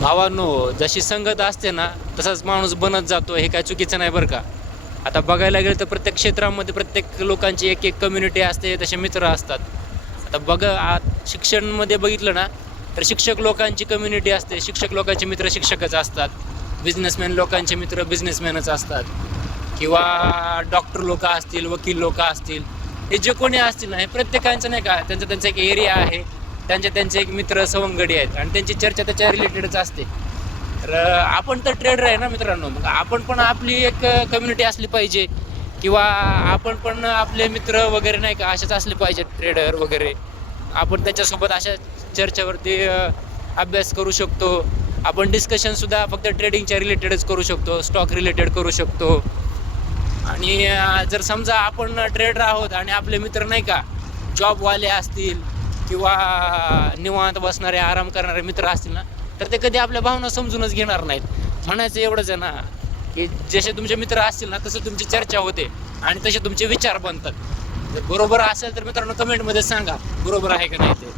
भावांनो, जशी संगत असते ना तसाच माणूस बनत जातो, हे काय चुकीचं नाही बरं का. आता बघायला गेलं तर प्रत्येक क्षेत्रामध्ये प्रत्येक लोकांची एक एक कम्युनिटी असते, तसे मित्र असतात. आता शिक्षणमध्ये बघितलं ना तर शिक्षक लोकांची कम्युनिटी असते, शिक्षक लोकांचे मित्र शिक्षकच असतात, बिझनेसमॅन लोकांचे मित्र बिझनेसमॅनच असतात, किंवा डॉक्टर लोक असतील, वकील लोक असतील, हे जे कोणी असतील ना, हे प्रत्येकांचं नाही का त्यांचा त्यांचा एक एरिया आहे, त्यांचे एक मित्र सवंगडी आहेत आणि त्यांची चर्चा त्याच्या रिलेटेडच असते. तर आपण तर ट्रेडर आहे ना मित्रांनो, मग आपण पण आपली एक कम्युनिटी असली पाहिजे, किंवा आपण पण आपले मित्र वगैरे नाही का असेच असले पाहिजे ट्रेडर वगैरे. आपण त्याच्यासोबत अशा चर्चेवरती अभ्यास करू शकतो. आपण डिस्कशनसुद्धा फक्त ट्रेडिंगच्या रिलेटेडच करू शकतो, स्टॉक रिलेटेड करू शकतो. आणि जर समजा आपण ट्रेडर आहोत आणि आपले मित्र नाही का जॉबवाले असतील, किंवा निवांत बसणारे आराम करणारे मित्र असतील ना, तर ते कधी आपल्या भावना समजूनच घेणार नाहीत. म्हणायचं एवढंच आहे ना, की जसे तुमचे मित्र असतील ना तसं तुमची चर्चा होते आणि तसे तुमचे विचार बनतात. जर बरोबर असेल तर मित्रांनो कमेंटमध्ये सांगा बरोबर आहे का नाही ते.